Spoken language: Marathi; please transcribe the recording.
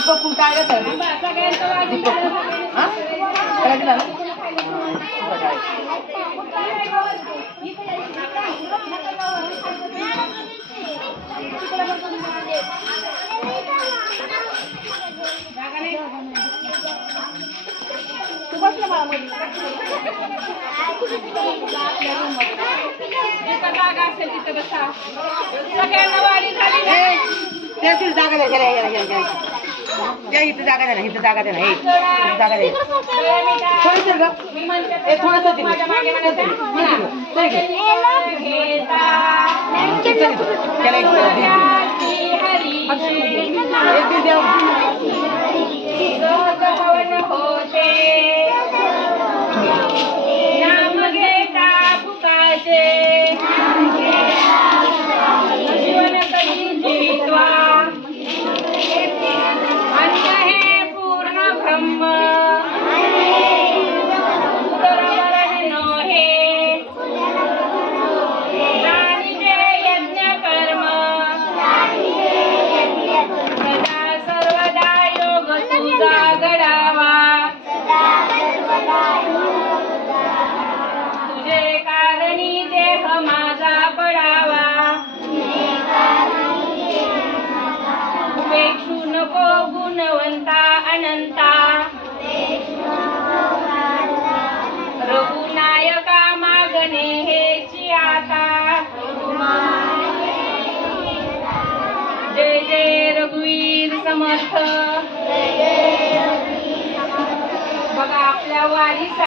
दीपक काय दीपक हा? ना हा, दीपक आहे. जिथं जागा असेल तिथं बसा. सगळ्यांना वाढी झाली. त्या जागा द्या गेल्या गेल्या गेल्या गेल्या त्या इथं जागा द्या ना इथं जागा द्या ना इथं जागा द्या. डोळे मिटा. थोडी सर ग ए थोडंसं दे. त्याला एक उपेक्षू नको गुणवंता अनंता. रघुनायका मागणे हेची आता. जय जय रघुवीर समर्थ. बघा आपल्या वारी